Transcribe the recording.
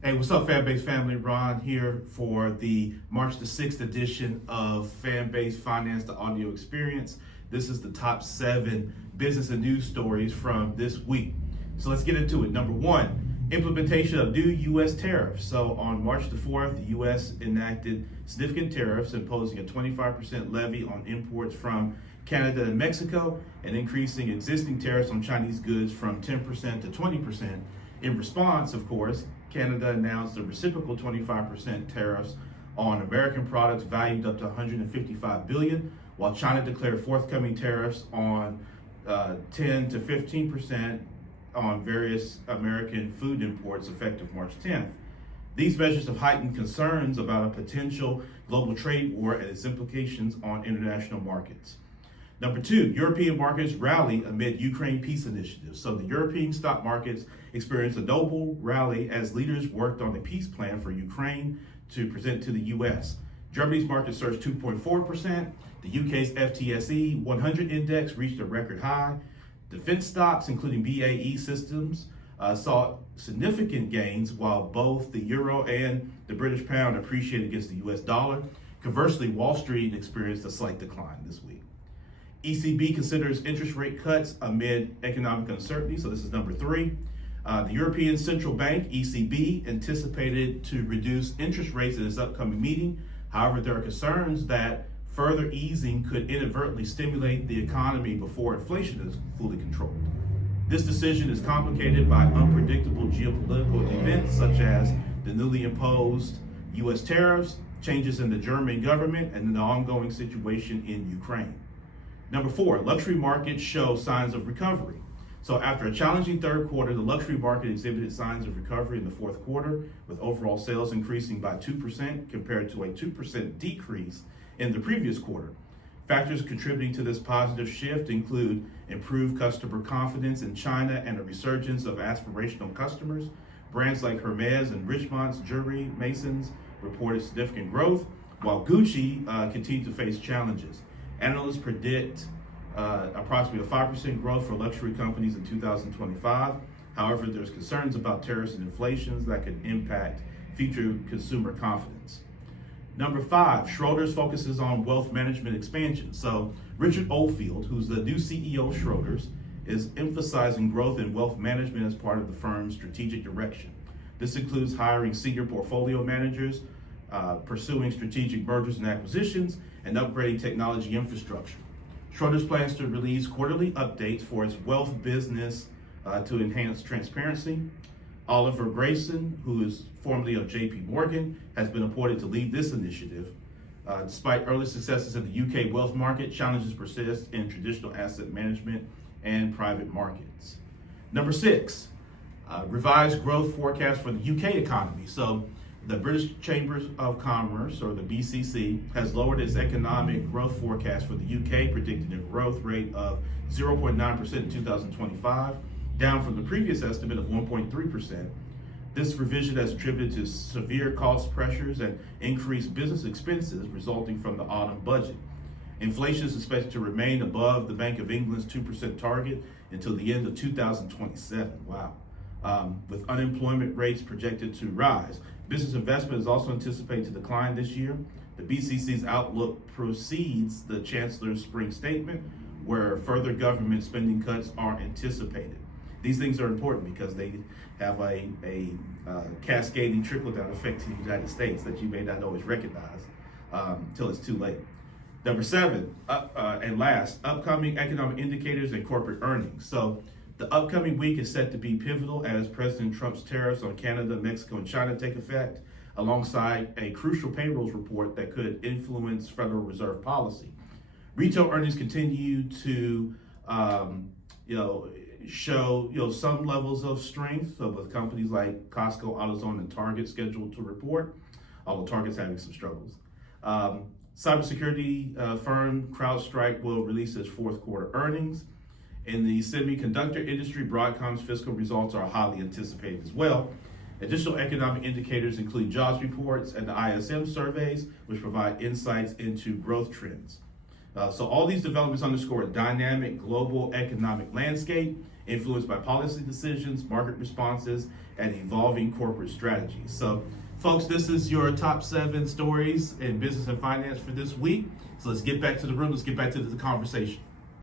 Hey, what's up, Fanbase family? Ron here for the March the 6th edition of Fanbase Finance, the audio experience. This is the top 7 business and news stories from this week. So let's get into it. Number 1, implementation of new U.S. tariffs. So on March the 4th, the U.S. enacted significant tariffs imposing a 25% levy on imports from Canada and Mexico and increasing existing tariffs on Chinese goods from 10% to 20%. In response, of course, Canada announced a reciprocal 25% tariffs on American products valued up to $155 billion, while China declared forthcoming tariffs on 10 to 15% on various American food imports effective March 10th. These measures have heightened concerns about a potential global trade war and its implications on international markets. Number 2, European markets rally amid Ukraine peace initiatives. So the European stock markets experienced a notable rally as leaders worked on a peace plan for Ukraine to present to the U.S. Germany's market surged 2.4%. The UK's FTSE 100 index reached a record high. Defense stocks, including BAE Systems, saw significant gains, while both the euro and the British pound appreciated against the U.S. dollar. Conversely, Wall Street experienced a slight decline this week. ECB considers interest rate cuts amid economic uncertainty. So this is number 3. The European Central Bank, ECB, anticipated to reduce interest rates in its upcoming meeting. However, there are concerns that further easing could inadvertently stimulate the economy before inflation is fully controlled. This decision is complicated by unpredictable geopolitical events such as the newly imposed U.S. tariffs, changes in the German government, and the ongoing situation in Ukraine. Number 4, luxury markets show signs of recovery. So after a challenging third quarter, the luxury market exhibited signs of recovery in the fourth quarter, with overall sales increasing by 2% compared to a 2% decrease in the previous quarter. Factors contributing to this positive shift include improved customer confidence in China and a resurgence of aspirational customers. Brands like Hermes and Richemont Jewelry Masons reported significant growth, while Gucci continued to face challenges. Analysts predict approximately a 5% growth for luxury companies in 2025. However, there's concerns about tariffs and inflation that could impact future consumer confidence. Number 5, Schroders focuses on wealth management expansion. So Richard Oldfield, who's the new CEO of Schroders, is emphasizing growth in wealth management as part of the firm's strategic direction. This includes hiring senior portfolio managers, pursuing strategic mergers and acquisitions, and upgrading technology infrastructure. Schroders plans to release quarterly updates for its wealth business to enhance transparency. Oliver Grayson, who is formerly of JP Morgan, has been appointed to lead this initiative. Despite early successes in the UK wealth market, challenges persist in traditional asset management and private markets. Number 6, revised growth forecast for the UK economy. So the British Chamber of Commerce, or the BCC, has lowered its economic growth forecast for the UK, predicting a growth rate of 0.9% in 2025, down from the previous estimate of 1.3%. This revision is attributed to severe cost pressures and increased business expenses resulting from the autumn budget. Inflation is expected to remain above the Bank of England's 2% target until the end of 2027. Wow. With unemployment rates projected to rise. Business investment is also anticipated to decline this year. The BCC's outlook precedes the Chancellor's spring statement, where further government spending cuts are anticipated. These things are important because they have a cascading trickle-down effect to the United States that you may not always recognize until it's too late. Number 7, and last, upcoming economic indicators and corporate earnings. So the upcoming week is set to be pivotal as President Trump's tariffs on Canada, Mexico, and China take effect, alongside a crucial payrolls report that could influence Federal Reserve policy. Retail earnings continue to, show some levels of strength with companies like Costco, AutoZone, and Target scheduled to report, although Target's having some struggles. Cybersecurity firm CrowdStrike will release its fourth quarter earnings. In the semiconductor industry, Broadcom's fiscal results are highly anticipated as well. Additional economic indicators include jobs reports and the ISM surveys, which provide insights into growth trends. So all these developments underscore a dynamic global economic landscape influenced by policy decisions, market responses, at evolving corporate strategies. So, folks, this is your top 7 stories in business and finance for this week. So let's get back to the room. Let's get back to the conversation.